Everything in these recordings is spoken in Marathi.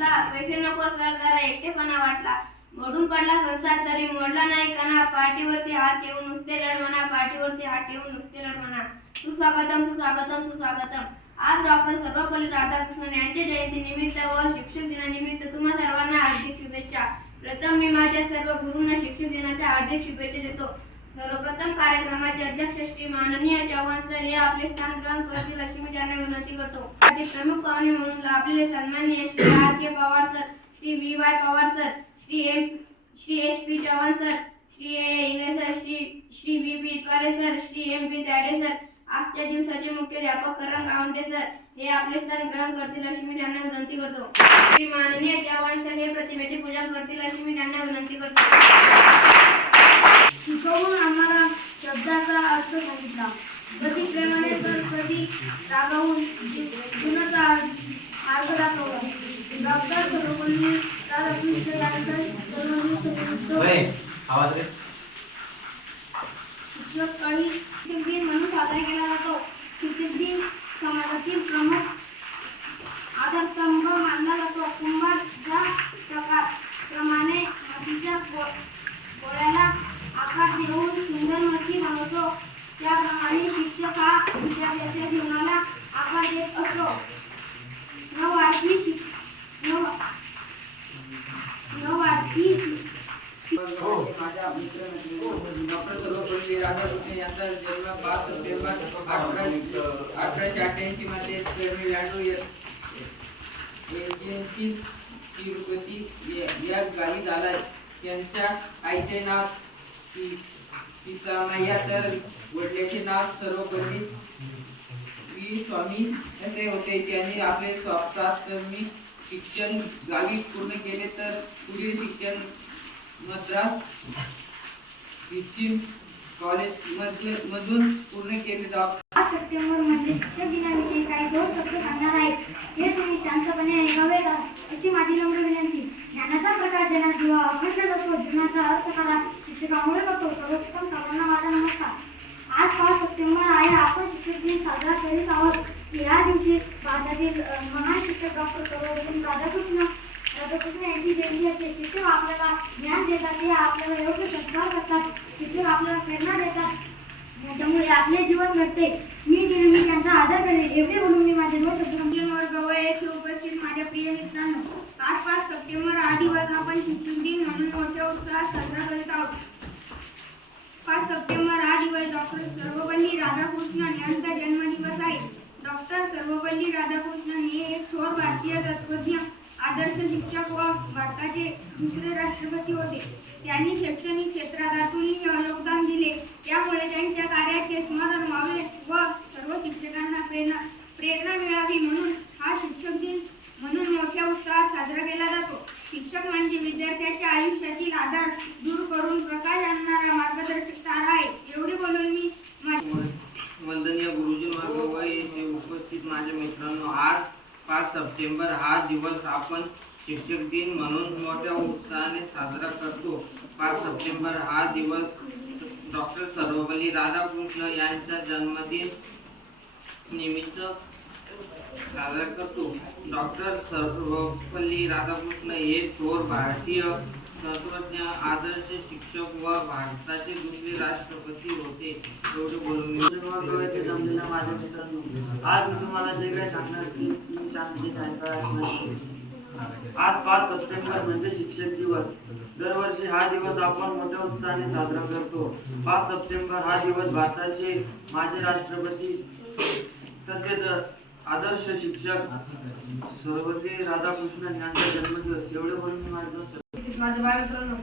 सुटला, पैसे नको सर जरा एकटेपणा वाटला. मोडून पडला संसार तरी मोडला नाही कणा. पाठीवरती हात ठेवून नुसते लढ म्हणा, पाठीवरती हात ठेवून नुसते लढ म्हणा. सुस्वागतम सुस्वागतम सुस्वागतम. आज डॉक्टर सर्वपल्ली राधाकृष्णन यांच्या जयंती निमित्त व शिक्षक दिनानिमित्त तुम्हा सर्वांना हार्दिक शुभेच्छा. प्रथम मी माझ्या सर्व गुरूंना शिक्षक दिनाच्या हार्दिक शुभेच्छा देतो. सर्वप्रथम कार्यक्रमाचे अध्यक्ष श्री माननीय चव्हाण सर हे आपले स्थान ग्रहण करतील अशी मी त्यांना विनंती करतो. प्रमुख पाहुणे म्हणून लाभलेले सन्माननीय Shri R K Pawar sir, Shri V Y Pawar sir, Shri S P Chavan sir, Shri A Ingale sir, Shri V P Itware sir, Shri M P Tade sir, आजच्या दिवसाचे मुख्याध्यापक करण गावंडे सर हे आपले स्थान ग्रहण करतील अशी मी त्यांना विनंती करतो. श्री माननीय चव्हाण सर हे प्रतिमेचे पूजन करतील अशी मी त्यांना विनंती करतो. शिकवून आम्हाला शब्दाचा अर्थ सांगितला. कधी प्रेमाने तर कधी रागावून गुणाचा अर्थ दाखवला. डॉक्टर सर्वपल्ली राधाकृष्ण यांचा शिक्षक काही शिक्षक दिन म्हणून साजरा केला जातो. शिक्षक दिन समाजातील प्रमुख आधारस्तंभ मानला जातो. कुंभार ज्या प्रमाणे मातीच्या गोळ्याला आकार देऊन सुंदर माती बनवतो त्याप्रमाणे शिक्षक हा विद्यार्थ्याच्या जीवनाला आकार देत असतो. माझ्या मित्र डॉक्टर सर्वपल्ली राधाकृष्णन यांचा जन्म 5 सप्टेंबर 1888 मध्ये तमिळनाडू येथील तिरुपती या गावी झाला. त्यांच्या आईचे नाव सीतामय्या तर वडिलांचे नाव सर्वपल्ली वी स्वामी असे होते. त्यांनी आपले प्राथमिक शिक्षण गावी पूर्ण केले तर पुढील शिक्षण मद्रास ख्रिश्चन कॉलेज मधून पूर्ण केले. 5 सप्टेंबर म्हणजे शिक्षक दिनाविषयी काही 2 शब्द सांगणार आहेत. हे तुम्ही शांतपणे ऐकावे का अशी माझी नम्र विनंती. ज्ञानाचा प्रकाश ज्यांना जीवा अखंड जातो, जीवनाचा अर्थ काढा शिक्षकामुळे करतो. सर्वप्रथम सर्वांना माझा नमस्कार. आज 5 सप्टेंबर आहे. आपण शिक्षक दिन साजरा करीत आहोत. या दिवशी भारतातील महान शिक्षक डॉक्टर सर्वपल्ली राधाकृष्ण यांची जयंती असते. शिक्षक आपल्याला ज्ञान देतात, ते आपल्याला योग्य संस्कार करतात. शिक्षक आपल्याला प्रेरणा देतात, त्यामुळे आपले जीवन घडते. मी नेहमी त्यांचा आदर करेन. एवढे बोलून मी माझे 2 शब्द वर्ग येथे उपस्थित माझ्या प्रिय मित्रांनो, आज 5 सप्टेंबर हा दिवस आपण शिक्षक दिन म्हणून मोठ्या उत्साहात साजरा करीत आहोत. 5 सप्टेंबर हा दिवस डॉक्टर सर्वपल्ली राधाकृष्णन यांचा जन्मदिवस आहे. डॉक्टर सर्वपल्ली राधाकृष्णन हे एक थोर भारतीय तत्त्वज्ञ, आदर्श शिक्षक व भारताचे दुसरे राष्ट्रपती होते. त्यांनी शैक्षणिक क्षेत्रात अतुलनीय योगदान दिले. त्यामुळे त्यांच्या कार्याचे स्मरण व्हावे व सर्व शिक्षकांना प्रेरणा मिळावी म्हणून हा शिक्षक दिन म्हणून मोठ्या उत्साहात साजरा केला जातो. शिक्षक म्हणजे विद्यार्थ्याच्या आयुष्यातील आधार दूर करून प्रकाश आणणारा मार्गदर्शक तारा आहे. एवढे बोलून मी वंदनीय गुरुजी वर्ग येथे उपस्थित माझ्या मित्रांनो, आज 5 सप्टेंबर हा दिवस आपण शिक्षक दिन म्हणून मोठ्या उत्साहाने साजरा करतो. 5 सप्टेंबर हा दिवस डॉक्टर सर्वपल्ली राधाकृष्ण यांच्या जन्मदिन निमित्त साजरा करतो. डॉक्टर सर्वपल्ली राधाकृष्ण हे थोर भारतीय तत्त्वज्ञ, आदर्श शिक्षक व भारताचे दुसरे राष्ट्रपती होते. एवढे बोलून जमलेल्या माझ्या मित्रांनो, आज मी तुम्हाला जे काही सांगणार ते तुम्ही शांततेने ऐका. आज 5 सप्टेंबर म्हणजे शिक्षक दिवस. दरवर्षी हा दिवस आपण मोठ्या उत्साहाने साजरा करतो. 5 सप्टेंबर हा दिवस भारताचे माजी राष्ट्रपती तसेच आदर्श शिक्षक सर्वपल्ली राधाकृष्णन यांचा जन्मदिवस. एवढे बोलून मी माझे बाळ मित्रांनो,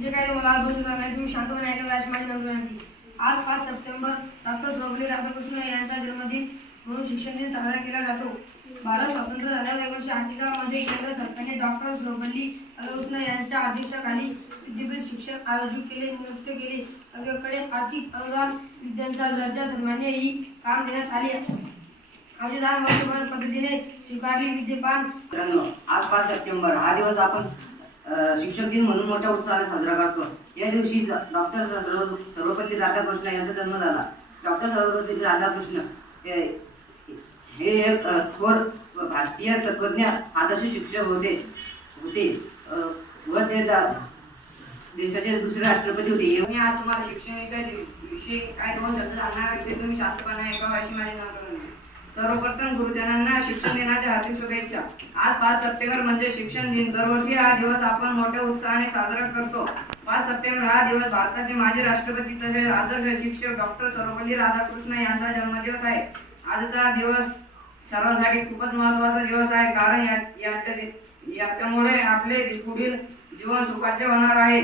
जे काही मला बोलून नाही तुम्ही शांतपणे ऐकावे अशी माझी नम्र विनंती. आज 5 सप्टेंबर डॉक्टर सर्वपल्ली राधाकृष्ण यांचा जन्मदिन म्हणून शिक्षण दिन साजरा केला जातो. भारत स्वतंत्र झाल्यावर 1938 मध्ये केंद्र सरकारने डॉक्टर सर्वपल्ली राधाकृष्ण यांच्या आदेशाखाली विद्यापीठ शिक्षण आयोजित केले, नियुक्त केले. सगळीकडे आर्थिक अनुदान, विद्यांचा दर्जा सन्मान्य ही काम देण्यात आले. अनुदान वर्षभर पद्धतीने स्वीकारली विद्यमान. आज 5 सप्टेंबर हा दिवस आपण शिक्षक दिन म्हणून मोठ्या उत्साहाने साजरा करतो. या दिवशी डॉक्टर सर्वपल्ली राधाकृष्ण यांचा जन्म झाला. डॉक्टर सर्वपल्ली राधाकृष्ण हे एक थोर भारतीय तत्वज्ञ आदर्श शिक्षक होते होते व ते देशाचे दुसरे राष्ट्रपती होते. मी आज तुम्हाला शिक्षण विषयी काय दोन शब्द सांगणार आहे, ते तुम्ही शांतपणे ऐकावे अशी माझी नम्र विनंती. सर्वप्रथम गुरुजनांना शिक्षण दिनाच्या हार्दिक शुभेच्छा. आज 5 सप्टेंबर म्हणजे शिक्षण दिन. दरवर्षी हा दिवस आपण मोठ्या उत्साहाने साजरा करतो. 5 सप्टेंबर हा दिवस भारताचे माजी राष्ट्रपती तसेच आदर्श शिक्षक डॉक्टर सर्वपल्ली राधाकृष्ण यांचा जन्मदिवस आहे. आजचा दिवस सर्वांसाठी खूपच महत्त्वाचा दिवस आहे, कारण याच्यामुळे आपले पुढील जीवन सुखाचे होणार आहे,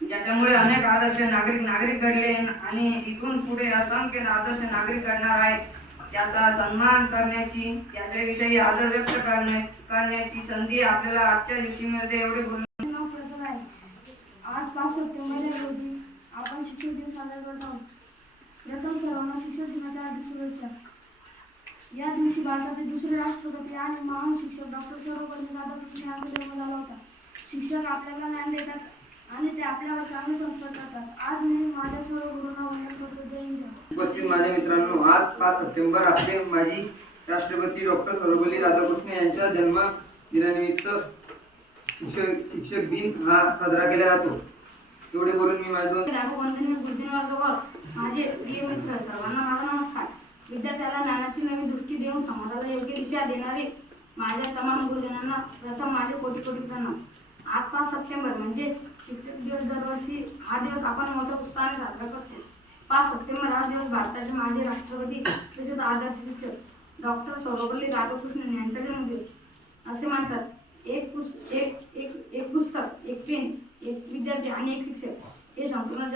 ज्याच्यामुळे अनेक आदर्श नागरिक घडले आणि इथून पुढे असंख्य आदर्श नागरिक घडणार आहे. त्याचा सन्मान करण्याची, त्याच्याविषयी आदर व्यक्त करण्याची संधी आपल्याला आजच्या दिवशी मिळते. एवढे बोलून नाव प्रसाद आहे. आज 5 सप्टेंबर रोजी आपण शिक्षक दिन साजरा करत आहोत. प्रथम सर्वांना शिक्षक दिनाच्या हार्दिक शुभेच्छा. या दिवशी भारताचे दुसरे राष्ट्रपती आणि महान शिक्षक डॉक्टर सर्वपल्ली राधाकृष्ण यांचा जन्म झाला होता. शिक्षक आपल्याला ज्ञान देतात आणि ते आपल्यावर चांगले संस्कार करतात. आज मी माझ्या सर्व गुरूंना वंदन करतो. जय हिंद. उपस्थित माझ्या मित्रांनो, आज 5 सप्टेंबर आपले माजी राष्ट्रपती डॉक्टर सर्वपल्ली राधाकृष्ण यांच्या जन्म दिनानिमित्त शिक्षक दिन हा साजरा केला जातो. एवढे बोलून मी माझे दोन वंदनीय गुरुजनवर्ग व माझे प्रिय मित्र सर्वांना माझा नमस्कार. विद्यार्थ्याला ज्ञानाची नवी दृष्टी देऊन समाजाला योग्य दिशा देणारे माझ्या तमाम गुरुजनांना प्रथम माझे कोटी कोटी प्रणाम. आज 5 सप्टेंबर म्हणजे शिक्षक दिवस. दरवर्षी हा दिवस आपण मोठ्या उत्साहाने साजरा करतो. 5 सप्टेंबर हा दिवस भारताचे माजी राष्ट्रपती तसेच आदर्श शिक्षक डॉक्टर सर्वपल्ली राधाकृष्णन यांचा जन्मदिवस असे मानतात. एक पुस्तक, एक पेन, एक विद्यार्थी आणि एक शिक्षक हे संपूर्ण